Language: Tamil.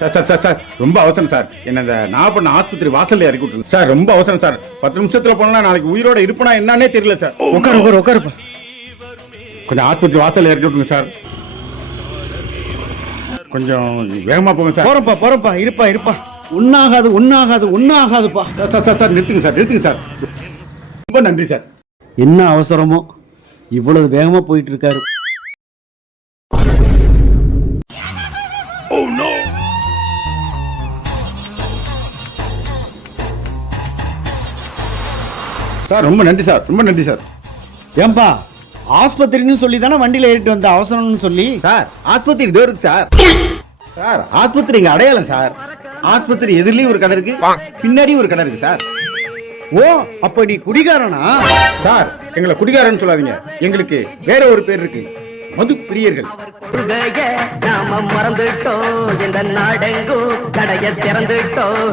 சார் சார் சார் சார் ரொம்ப அவசரம் சார். என்ன இந்த நாகப்பட்டினம் ஆஸ்பத்திரி வாசல்ல இறக்கி விட்டுருங்க சார். ரொம்ப அவசரம் சார். 10 நிமிஷத்துல போனா நாளைக்கு உயிரோட இருப்பனா என்னன்னே தெரியல சார். உட்காருப்பா. கொஞ்சம் ஆஸ்பத்திரி வாசல்ல இறக்கி விட்டுருங்க சார். கொஞ்சம் வேகமா போங்க சார். போறப்பா. இருப்பா. ஒன்னாகாதுப்பா. சார் நிறுத்துங்க சார். ரொம்ப நன்றி சார். என்ன அவசரமோ இவ்வளவு வேகமா போயிட்டு இருக்காரு. சார் ரொம்ப நன்றி சார். ஏன்பா ஆஸ்பத்திரின்னு சொல்லி தானே வண்டியில ஏறிட்டு வந்த அவசரம்னு சொல்லி. சார் ஆஸ்பத்திரி இதோ இருக்கு சார். சார் ஆஸ்பத்திரி இங்க அடையாளம் சார். ஆஸ்பத்திரி எதிரிலயும் ஒரு கடை இருக்கு, பின்னாடியும் ஒரு கடை இருக்கு சார். ஓ அப்ப நீ குடிகாரனா? சார் எங்களை குடிகாரன்னு சொல்லாதீங்க. எங்களுக்கு வேற ஒரு பேர் இருக்கு, மது பிரியர்கள். நாம மறந்துட்டோம், இந்த நாடெங்கோ கடைய திறந்துட்டோம்.